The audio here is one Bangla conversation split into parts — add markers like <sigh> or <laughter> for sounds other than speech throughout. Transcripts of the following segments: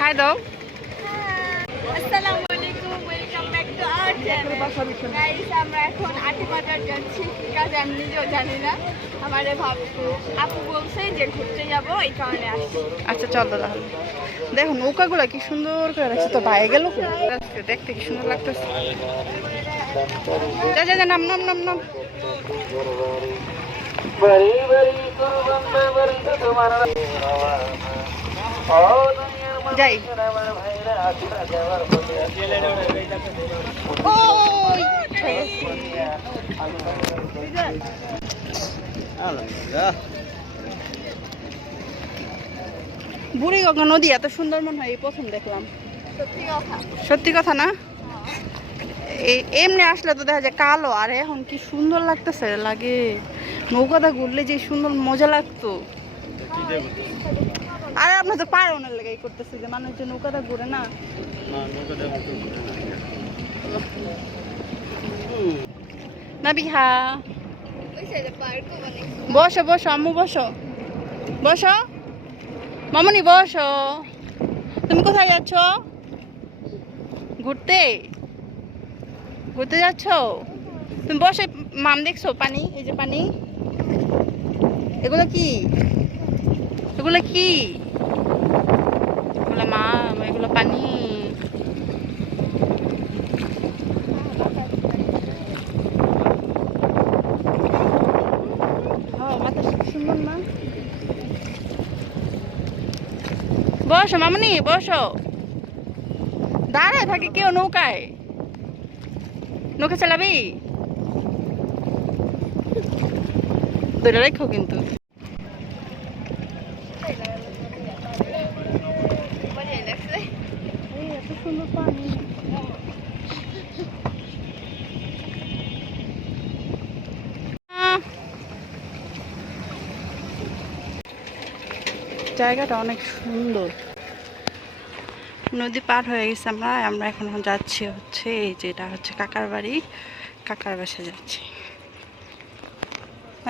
হাই দাও আসসালামু আলাইকুম welcome back to our channel guys আমরা এখন আটি বাজার যাচ্ছি। কি কাজ আমি নিজেও জানি না। আমাদের ভাবু আপু বলছে যে ঘুরতে যাব এই কারণে আসছি। আচ্ছা চলো তাহলে দেখো নৌকাগুলো কি সুন্দর করে রাখছে। তো বাইরে গেল দেখতে কি সুন্দর লাগতেছে। যা যা যা, নাম নাম নাম। নাম যাই বুড়িগঙ্গা নদী এত সুন্দর মনে হয় প্রথম দেখলাম। সত্যি কথা। না? এমনি আসলে তো দেখা যায় কালো আর এখন কি সুন্দর লাগতেছে লাগে। নৌকাটা ঘুরলে যে সুন্দর মজা লাগতো। আরে আপনার তো পারনের লেগে করতেছে যে মানুষ যে নৌকাটা ঘুরে না। বিহা বসো বসো, আম্মু, বসো। বসো। মামনি, বসো। তুমি কোথায় যাচ্ছ? ঘুরতে? ঘুরতে যাচ্ছ? তুমি বসে, মাম দেখছ পানি, এই যে পানি। এগুলো কি? এগুলো কি? এগুলো মাম এগুলো পানি। হ্যাঁ বসো মামনি বসো। দাঁড়ায় থাকে কেউ নৌকায়। নৌকা চালাবি? ধরে রেখো কিন্তু। জায়গাটা অনেক সুন্দর। নদী পার হয়ে গেছে আমরা আমরা এখন যাচ্ছি হচ্ছে এই যেটা হচ্ছে কাকার বাড়ি, কাকার বাসা যাচ্ছি।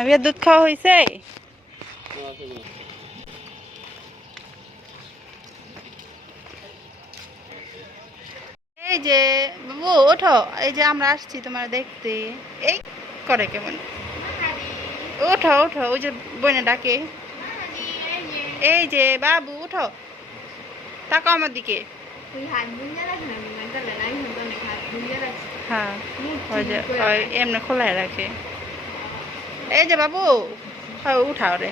আমি দুধ খাওয়া হয়েছে এই যে বাবু ওঠো। এই যে আমরা আসছি তোমার দেখতে। এই করে কেমন? ওঠো ওঠো। ওই যে বোনে ডাকে। এই যে বাবু উঠো তাকো আমার দিকে। তুই হাত বুঝে রাখ না? আমি মানতে না আমি হতো অনেক হাত বুঝে রাখছি। হ্যাঁ ওই যে ওই এমনি খোলাই রাখে। এই যে বাবু হয় উঠাও রে।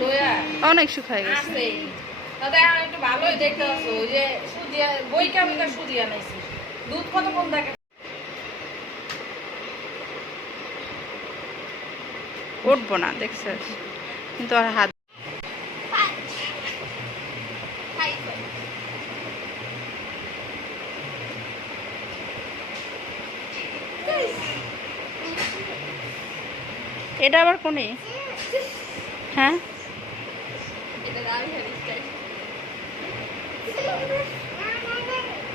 লইয়া অনেক শুকাই গেছে। এখন একটু ভালোই দেখতে পাচ্ছ যে সুজিয়া বই কামিকা সুজিয়া নাইছি দুধ কত কম থাকে? উঠবো না দেখছিস? কিন্তু আর হাত হাই এটা আবার কোনে? হ্যাঁ?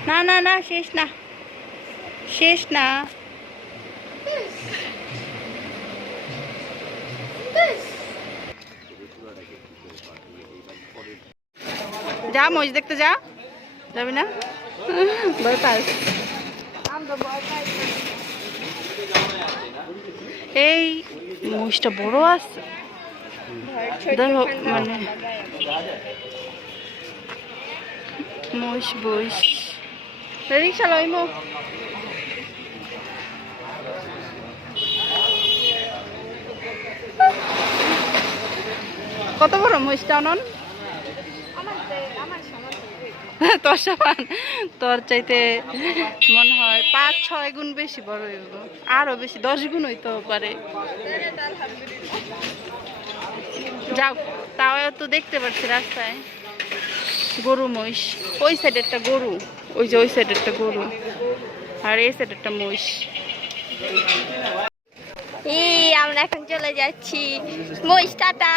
না না না, শেষ না। শেষ না। যা, মজ দেখতে যা। যাবি না? ভয় পাস। এই মহিষটা বড় আছে। দেখো মানে মহিষ বইস রিক্সা লইমো কত বড় মহিষটা অনন <laughs> তোর সমান। তোর চাইতে মনে হয় পাঁচ ছয় গুণ বেশি বড় হইব। আরও বেশি দশ গুণ হইতে পারে। যাও তাও তো দেখতে পাচ্ছি রাস্তায়। গরু মহিষ। ওই সাইডে একটা গরু। ওই যে ওই সাইডে একটা গরু। আর এই সাইডে একটা মহিষ। এই আমরা এখন চলে যাচ্ছি মহিষ টাটা।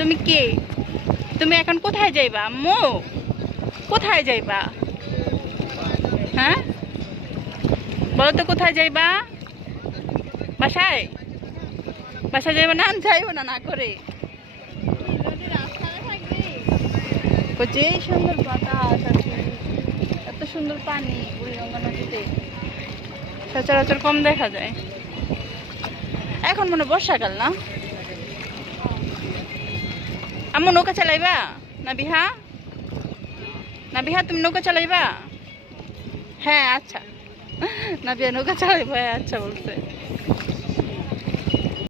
তুমি কে? তুমি এখন কোথায় যাইবা, আম্মু? কোথায় যাইবা? হ্যাঁ? বলো তো কোথায় যাইবা? বাসায়? বাসায় যাইবা না? যাইবো না না করে। যে সুন্দর বাতাস আছে এত সুন্দর পানি বুড়িগঙ্গা নদীতে। সচরাচর কম দেখা যায়। এখন মনে বর্ষাকাল না? আম্মু নৌকা চালাইবা? না বিহা তুমি নৌকা চালাইবা? হ্যাঁ আচ্ছা। না বিহা নৌকা চালাইবা হ্যাঁ আচ্ছা বলছে।